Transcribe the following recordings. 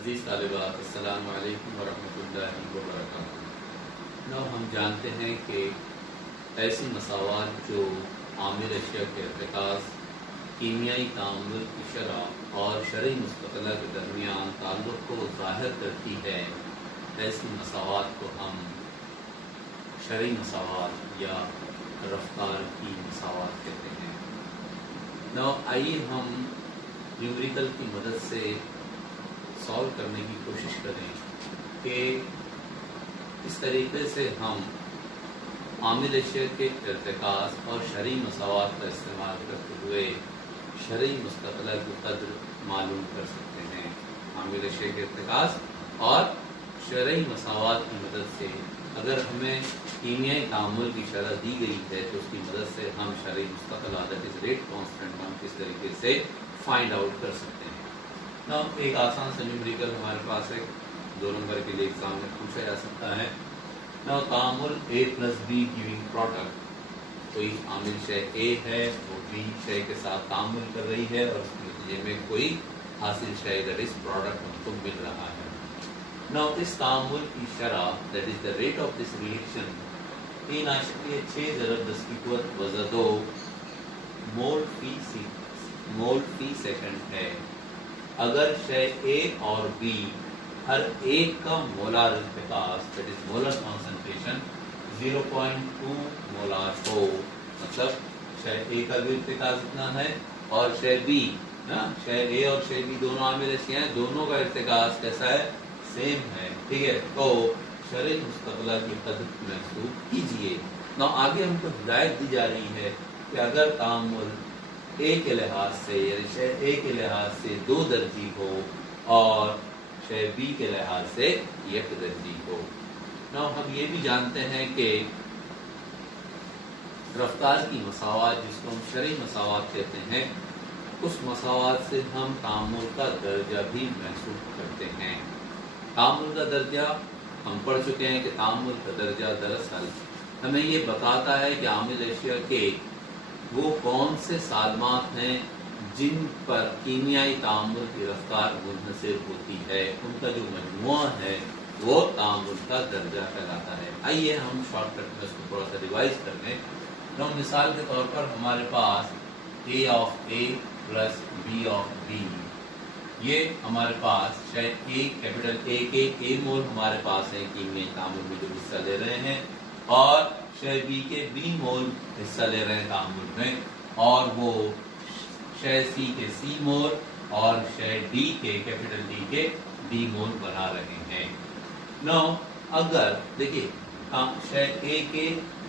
عزیز طالبات السلام علیکم ورحمۃ اللہ وبرکاتہ۔ ہم جانتے ہیں کہ ایسی مساوات جو عامل اشیاء کے ارتکاز، کیمیائی تعامل کی شرح اور شرعی مستقلہ کے درمیان تعلق کو ظاہر کرتی ہے، ایسی مساوات کو ہم شرعی مساوات یا رفتار کی مساوات کہتے ہیں۔ آئیے ہم نیومیریکل کی مدد سے سالو کرنے کی کوشش کریں کہ اس طریقے سے ہم عامل اشیاء کے ارتکاز اور شرعی مساوات کا استعمال کرتے ہوئے شرعی مستقلہ کی قدر معلوم کر سکتے ہیں۔ عامل اشیاء کے ارتکاز اور شرعی مساوات کی مدد سے اگر ہمیں کیمیائی تعامل کی شرح دی گئی ہے تو اس کی مدد سے ہم شرعی مستقلہ ریٹ کانسٹنٹ ہم کس طریقے سے فائنڈ آؤٹ کر سکتے ہیں۔ ایک آسان سا نیومیریکل ہمارے پاس ہے، 2 نمبر کے لیے ایگزام میں پوچھا جا سکتا ہے۔ تعامل A + B گیونگ پروڈکٹ، کوئی عامل شے A ہے، وہ B شے کے ساتھ تعامل کر رہی ہے اور اس کے نتیجے میں کوئی حاصل شے دیٹ از پروڈکٹ ہم کو مل رہا ہے۔ اس تعامل کی شرح that is the rate of this reaction 3.6 ضرب 10 کی قوت وضع 2 مول فی سیکنڈ ہے۔ اگر شے A اور B ہر ایک کا مولار ارتکاز دیٹ از مولر کانسنٹریشن 0.2 مولار ہو، مطلب شے A کا بھی ارتکاز اتنا ہے اور شے B، شے A اور شے B دونوں عامل اشیاء ہیں، دونوں کا ارتکاز کیسا ہے؟ سیم ہے، ٹھیک ہے۔ تو شرعی مستقلہ کی قدر محسوب کیجئے۔ آگے ہم کو ہدایت دی جا رہی ہے کہ اگر تعامل A کے لحاظ سے یعنی شے A کے لحاظ سے 2 درجی ہو اور شے B کے لحاظ سے 1 درجی ہو۔ ہم یہ بھی جانتے ہیں کہ رفتار کی مساوات جس کو ہم شرعی مساوات کہتے ہیں، اس مساوات سے ہم تعامل کا درجہ بھی محسوب کرتے ہیں۔ تعامل کا درجہ ہم پڑھ چکے ہیں کہ تعامل کا درجہ دراصل ہمیں یہ بتاتا ہے کہ عامل اشیاء کے وہ کون سے سالمات ہیں جن پر کیمیائی تعامل کی رفتار منحصر ہوتی ہے، ان کا جو مجموعہ ہے وہ تعامل کا درجہ کہلاتا ہے۔ آئیے ہم شارٹ کٹ میں اس کو تھوڑا سا ریوائز کر لیں۔ مثال کے طور پر ہمارے پاس A of A plus B of B، یہ ہمارے پاس شے A کیپٹل A کے A مول ہمارے پاس ہیں کیمیائی تعامل میں جو حصہ لے رہے ہیں، اور شے B کے B مول حصہ لے رہے ہیں تعامل میں، اور وہ شے C کے C مول اور شے D کے کیپٹل D کے D مول بنا رہے ہیں۔ اگر دیکھیے شے A کے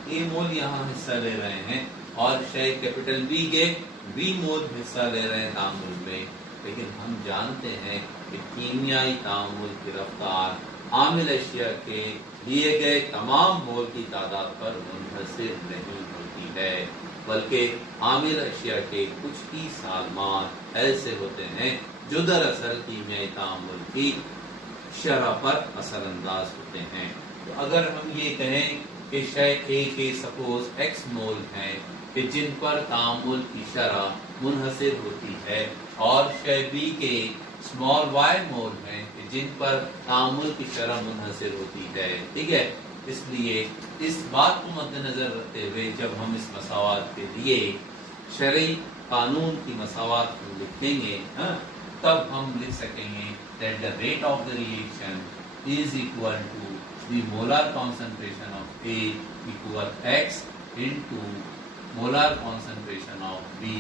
A مول یہاں حصہ لے رہے ہیں اور شے کیپٹل B کے B مول حصہ لے رہے ہیں تعامل میں، لیکن ہم جانتے ہیں کہ کیمیائی تعامل کی رفتار عامل اشیاء کے لیے گئے تمام مول کی تعداد پر منحصر نہیں ہوتی ہے، بلکہ عامل اشیاء کے کچھ ہی سالمات ایسے ہوتے ہیں جو دراصل کیمیائی تعامل کی شرح پر اثر انداز ہوتے ہیں۔ تو اگر ہم یہ کہیں کہ شے A کے سپوز X مول ہیں کہ جن پر تعامل کی شرح منحصر ہوتی ہے، اور شے B کے اسمال y مول ہیں کہ جن پر تعامل کی شرح منحصر ہوتی ہے، ٹھیک ہے۔ اس لیے اس بات کو مد نظر رکھتے ہوئے جب ہم اس مساوات کے لیے شرعی قانون کی مساوات کو لکھیں گے تب ہم لکھ سکیں گے that the rate of the reaction is equal to the molar concentration of A equal X into molar concentration of B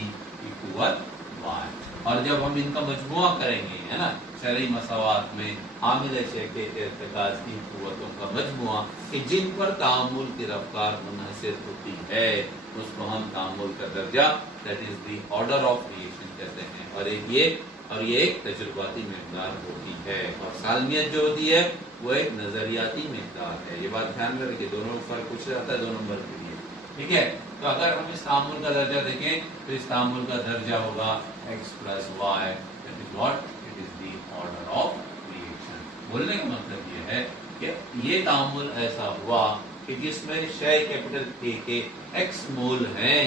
equal Y۔ اور جب ہم ان کا مجموعہ کریں گے ہے نا شرعی مساوات میں عامل اشیاء کے ارتکاز کی قوتوں کا مجموعہ کہ جن پر تعامل کی رفتار منحصر ہوتی ہے، اس کو ہم تعامل کا درجہ that is the order of reaction کہتے ہیں، اور یہ ایک تجرباتی مقدار ہوتی ہے، اور سالمیت جو ہوتی ہے وہ ایک نظریاتی مقدار ہے۔ یہ بات دھیان میں رکھیے، دونوں فرق پوچھ جاتا ہے 2 نمبر کے لیے، ٹھیک ہے۔ تو اگر ہم اس تعامل کا درجہ دیکھیں تو اس تعامل کا درجہ ہوگا x + y، that is what? It is the order of reaction۔ بولنے کا مطلب یہ ہے کہ یہ تعامل ایسا ہوا کہ جس میں شے کیپٹل A کے x مول ہیں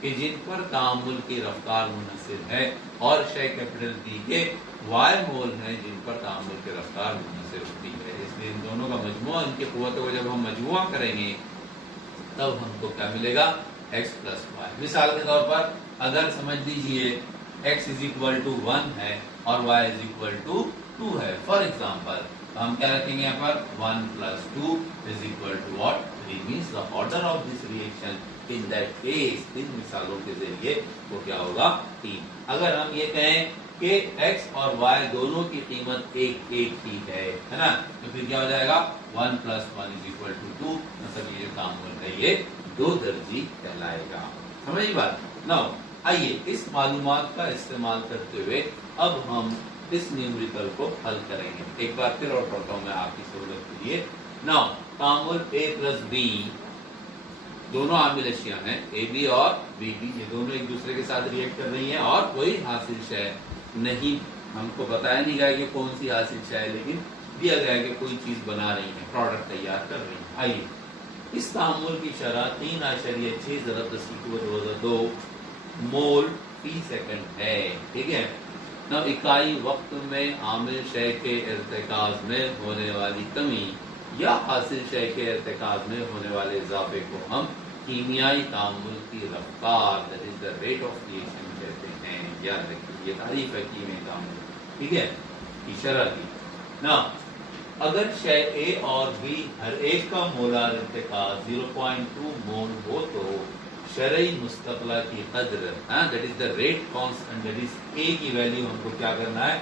کہ جن پر تعامل کی رفتار منحصر ہے، اور شے کیپٹل B کے y مول ہیں جن پر تعامل کی होने से रुकती है। इसलिए इन दोनों का मजमुआ, इनके कुव्वतों को जब हम मजमुआ करेंगे तब हमको क्या मिलेगा, x प्लस वाई। मिसाल के तौर पर अगर समझ लीजिए x इज इक्वल टू 1 है और y इज इक्वल टू 2 है, फॉर एग्जाम्पल, तो हम क्या रखेंगे यहाँ पर 1 plus 2 is equal to what, 3 means the order of this reaction in that case, इन मिसालों के जरिए वो क्या होगा, 3। अगर हम ये कहें कि x और y दोनों की कीमत एक एक ही है ना, तो फिर क्या हो जाएगा 1 प्लस 1 इज इक्वल टू 2, मतलब ये जो तामुल है ये दो दर्जी कहलाएगा। समझ बात। नाउ आइए इस मालूमात का इस्तेमाल करते हुए अब हम इस न्यूमेरिकल को हल करेंगे। एक बार फिर और पढ़ता हूं मैं आपकी सहूलत के लिए। नाउ तामुल a प्लस b, दोनों आमिल अशिया हैं ए बी और बी बी, ये दोनों एक दूसरे के साथ रिएक्ट कर रही हैं और कोई हासिल शय नहीं, हमको बताया नहीं गया कि कौन सी हासिल शय है, लेकिन दिया गया कि कोई चीज बना रही है, प्रोडक्ट तैयार कर रही है। आइए इस तामुल की शरह 3.6 मोल फी सेकंड है, ठीक है ना। इकाई वक्त में आमिल शय के इर्तिकाज में होने वाली कमी या हासिल शय के इर्तिकाज में होने वाले इजाफे को हम कीमियाई तामुल की रफ्तार, that is the rate of reaction कहते हैं। याद रखिए ये तारीफ है कीमियाई तामुल, ठीक है, की शरह की ना। अगर शय ए और बी हर एक का मोलार इर्तिकाज 0.2 मोल हो तो शरई मुस्तकला की कद्र, that is the rate constant, that is a की वैल्यू हमको क्या करना है,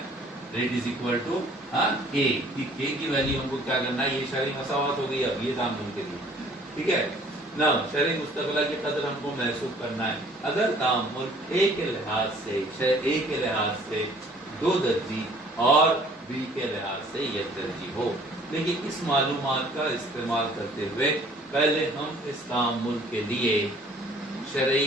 रेट इज इक्वल टू के, के की वैल्यू हमको क्या करना है, ये शरई मसावत हो गई अब ये तामुल के लिए, ठीक है ना। शरई मुस्तकला की कद्र हमको महसूस करना है। अगर तामुल ए के लिहाज से, शय ए के लिहाज से 2 दर्जी और बी के लिहाज से 1 दर्जी हो, लेकिन इस मालूमात का इस्तेमाल करते हुए पहले हम इस तामुल के लिए शरई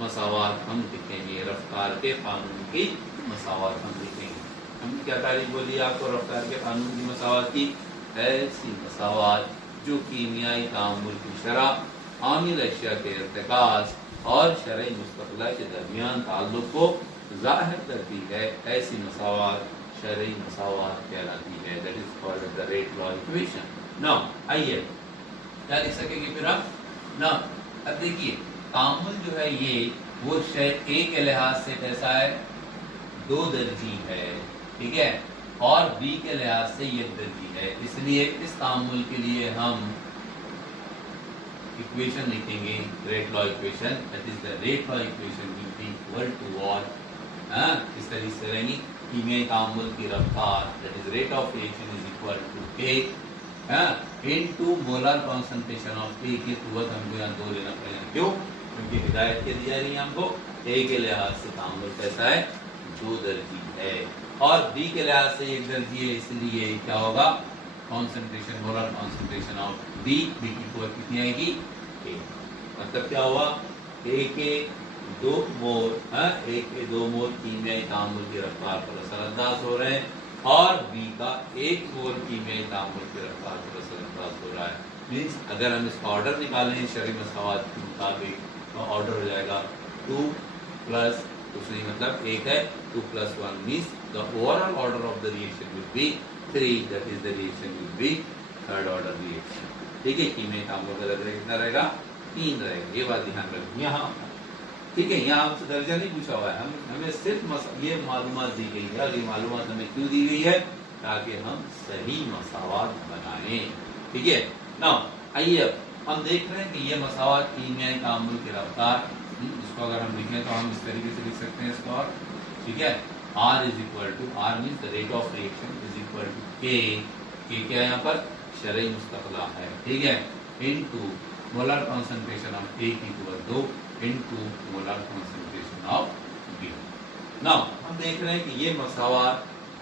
मसावात हम लिखेंगे, रफ्तार के कानून की मसावात हम लिखेंगे। हमने क्या तारीफ बोली आपको रफ्तार के कानून की मसावात की, ऐसी मसावात जो कीमियाई तामुल की शरह आमिल अशिया के इर्तिकाज और शरई मुस्तकला के दरमियान ताल्लुक को जाहिर करती है, ऐसी मसावात शरई मसावात कहलाती है, that is called the rate law equation. Now आइए क्या लिख सकेंगे फिर आप ना। अब देखिए तामुल जो है ये वो शय ए के लिहाज से कैसा है, 2 दर्जी है, ठीक है, और बी के लिहाज से 1 दर्जी है। इसलिए इस तामुल के लिए हम इक्वेशन लिखेंगे, rate law equation, that is the rate law equation will be equal to what, इस तरीके से रहेंगी, कीमियाई तामुल की रफ्तार that is rate of reaction is equal to K into molar concentration of A की कुव्वत हमको यहाँ 2 लेना पड़ेगा, क्यों, क्योंकि हिदायत के दी जा रही है हमको ए के लिहाज से तामुल कैसा है, 2 दर्जी है और बी के लिहाज से 1 दर्जी है, इसलिए क्या होगा, concentration, molar concentration of B, B की कुव्वत कितनी आएगी, ए, मतलब क्या हुआ, ए के 2 मोल, ए के 2 मोल कीमियाई तामुल की रफ्तार पर असरअंदाज हो रहे हैं और बी का 1 मोल कीमियाई तामुल की रफ्तार पर असरअंदाज हो रहा है। मीन्स अगर हम इसका ऑर्डर निकालें शरई मसावात के मुताबिक तो ऑर्डर हो जाएगा 2 प्लस कुछ नहीं मतलब 1 है, 2 plus 1 means the overall order of the reaction will be 3, that is the reaction will be third order reaction, ठीक है। कीमियाई तामुल का दर्जा कितना रहेगा, 3 रहेगा, ये बात ध्यान रखें यहाँ, ठीक है। यहाँ हमसे दर्जा नहीं पूछा हुआ है, हमें सिर्फ ये मालूमात दी गई है और ये मालूमात हमें क्यों दी गई है, ताकि हम सही मसावात बनाएं, ठीक है ना। आइए अब हम देख रहे हैं कि ये मसावात कीमियाई तामुल की रफ्तार, इसको अगर हम लिखें तो हम इस तरीके से लिख सकते हैं इसको, और ठीक है, R is equal to, R means the rate of reaction is equal to K क्या है यहाँ पर, शरई मुस्तकला है, ठीक है, into molar concentration of A की कुव्वत 2 into molar concentration of B. Now हम देख रहे हैं कि ये मसावात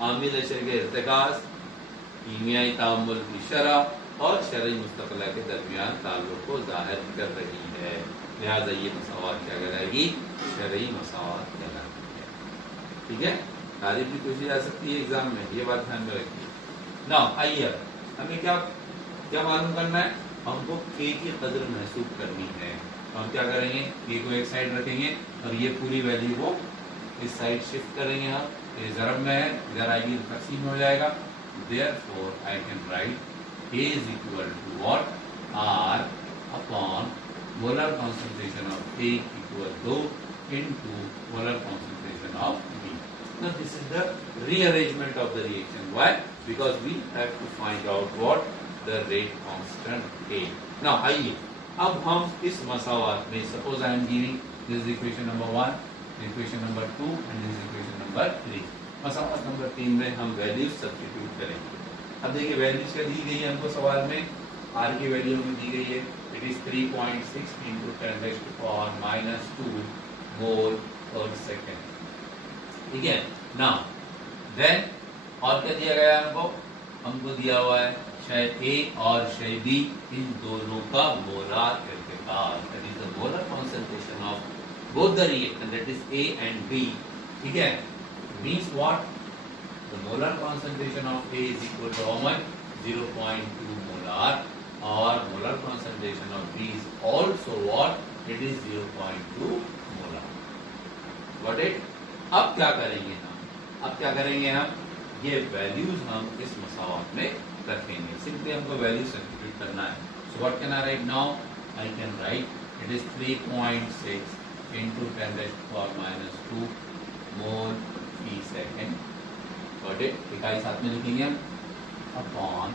आमिल अशर के इर्तिकाज, कीमियाई तामुल की शरह और शरई मुस्तकला के दरमियान ताल्लुक को जाहिर कर रही है, लिहाजा ये मसावात क्या कहलाएगी, शरई मसावात कहलाती है, ठीक है। तारीफ भी पूछी जा सकती है एग्जाम में, ये बात ध्यान में रखिए। नाउ आइए हमें क्या मालूम करना है, हमको के की कदर महसूस करनी है, तो हम क्या करेंगे, के को एक साइड रखेंगे और ये पूरी वैल्यू को इस साइड शिफ्ट करेंगे हम, ये ज़रब में है, इधर आएगी तो तकसीम हो जाएगा, Therefore, I can write A is equal to what? R upon molar concentration of A equal to into molar concentration of B. Now, this is the rearrangement of the reaction. Why? Because we have to find out what the rate constant A. Now, आइए अब हम इस मसावात में suppose I am giving this is equation number 1, equation number 2 and this is equation number 3. मसावात number 3 में हम values substitute करेंगे. अब देखिए वैल्यूज क्या दी गई है हमको सवाल में. R की वैल्यू हमें दी गई है. It is 3.6 into 10 raised to power -2 मोल पर सेकेंड. ठीक है. नाउ देन और क्या दिया गया है हमको दिया हुआ है शय A और शय B इन दोनों का मोलार इर्तिफाक, that is the molar concentration of both the reactant, that is A and B. ठीक है. Means what? The molar concentration of A is equal to how much? 0.2 molar, or molar concentration of B is also what? It is 0.2 molar. Got it? अब क्या करेंगे हम? अब क्या करेंगे हम? ये वैल्यूज हम इस मसावत में रखेंगे. सिंपली हमको वैल्यू सब्स्टिट्यूट करना है. So what can I write now? I can write it is 3.6 into 10 raised to power -2 mole fee second. Got it? इकाई साथ में लिखेंगे हम अपॉन.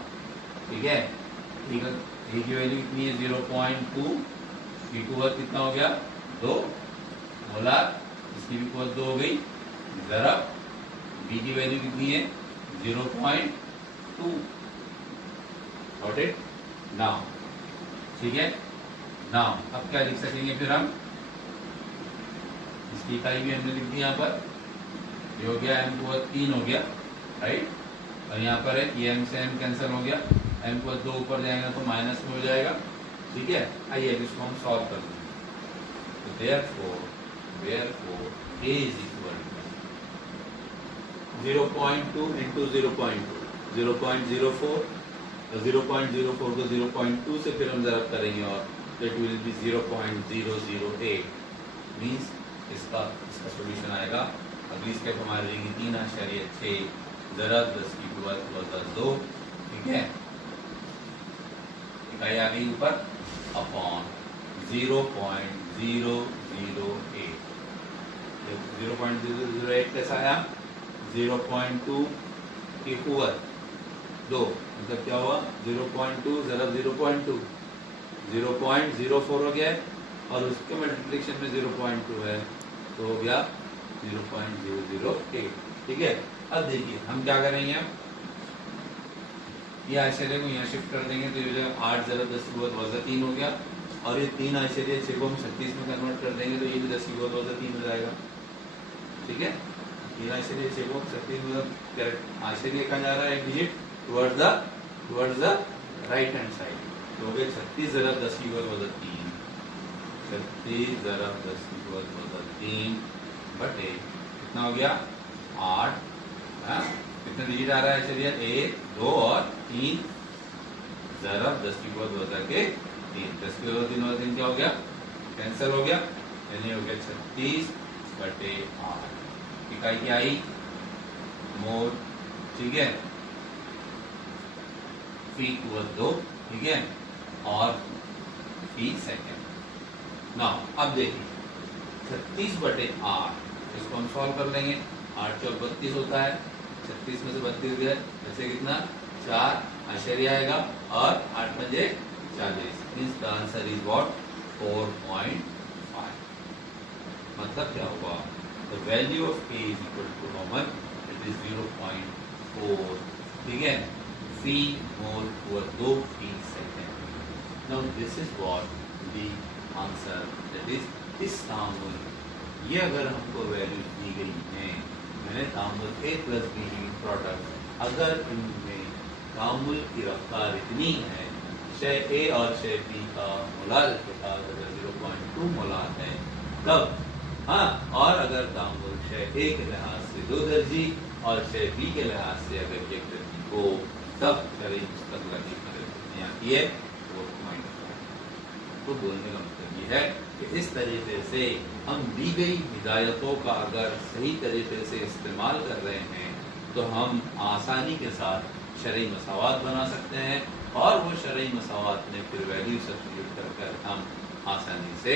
ठीक है. ठीक है. ए की वैल्यू कितनी है? 0.2. फी टू वर्थ कितना हो गया? 2 मोलार. इसकी भी वर्थ 2 हो गई. जरा बी की वैल्यू कितनी है? 0.2. Got it? नाउ ठीक है. नाउ अब क्या लिख सकेंगे फिर हम? इसकी इकाई भी हमने लिख दी यहाँ पर. ये हो गया m को 3 हो गया, राइट. और यहाँ पर है ये m से m कैंसिल हो गया. m को 2 ऊपर जाएगा तो माइनस में हो जाएगा. ठीक है. आइए इसको हम सॉल्व कर लेंगे. तो therefore A is equal to 0.2 into 0.2 0.04. तो 0.04 को 0.2 से फिर हम ज़रब करेंगे और तो इट विल बी 0.008. मीन्स इसका सॉल्यूशन आएगा. अगली स्टेप हमारी रहेगी 3.6 ज़रब 10 की पावर 2. ठीक है. इकाई आ गई ऊपर अपॉन 0.008. 0.008 कैसा आया? 0.2 की पावर 2 मतलब क्या हुआ? 0.2 ज़रब 0.2 0.04 हो गया है और उसके मल्टीप्लिकेशन में 0.2 है तो हो गया 0.008. ठीक है. अब देखिए हम क्या करेंगे. ये आश्चर्य को यहाँ शिफ्ट कर देंगे तो ये 8 ज़रब 10 की पावर 3 हो गया और ये 3 आश्चर्य 6 को हम 36 में कन्वर्ट कर देंगे तो ये भी 10 की पावर 3 हो जाएगा. ठीक है. 3 आश्चर्य 6 को 36 में आश्चर्य कहाँ जा रहा है? एक digit towards the right hand side. तो हो गए 36 ज़रब 10 की पावर 3. 36 ज़रब 10 की पावर 3 बटे कितना हो गया? 8. कितना डिजिट आ रहा है? चलिए 1 2 और 3 ज़रब 10 की पावर 3. 10 की पावर 3 क्या हो गया? कैंसिल हो गया. यानी हो गया 36 बटे 8. इकाई क्या आई? मोल. ठीक है. फी पावर 2. ठीक है. और फी सेकेंड. नाउ अब देखिए 36 बटे 8 इसको हम सॉल्व कर लेंगे. 8 चौक 32 होता है. 36 में से 32 गए जैसे कितना? 4 आश्चर्य आएगा और 8 बजे 40. Means the answer is what? 4.5. मतलब क्या होगा? The value of A is equal to how much? It is 0.4. ठीक है. फी मोल ओवर 2 फी second. Now this is what the answer, that is इस तामुल. ये अगर हमको वैल्यूज दी गई हैं, मैंने तामुल A प्लस B प्रोडक्ट अगर इनमें तामुल की रफ्तार इतनी है, शय A और शय B का मोलार इर्तिफाक अगर 0.2 मोलार है तब हाँ, और अगर तामुल शय A के लिहाज से 2 दर्जी और शय B के लिहाज से अगर 1 दर्जी हो तब चले मुस्तक़िल यहाँ की है 4.5. तो बोलने का मतलब ये है कि इस तरीके से हम दी गई हिदायतों का अगर सही तरीके से इस्तेमाल कर रहे हैं तो हम आसानी के साथ شرعی مساوات بنا سکتے ہیں، اور وہ شرعی مساوات میں پھر ویلیو سبسٹیٹیوٹ کر کر ہم آسانی سے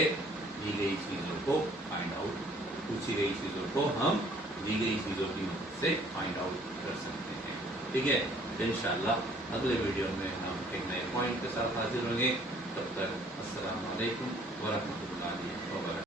دی گئی چیزوں کو فائنڈ آؤٹ، پوچھی گئی چیزوں کو ہم دی گئی چیزوں کی مدد سے فائنڈ آؤٹ کر سکتے ہیں. ٹھیک ہے، انشاءاللہ اگلے ویڈیو میں ہم ایک نئے پوائنٹ کے ساتھ حاضر ہوں گے. تب تک السلام علیکم ورحمۃ اللہ وبرکاتہ.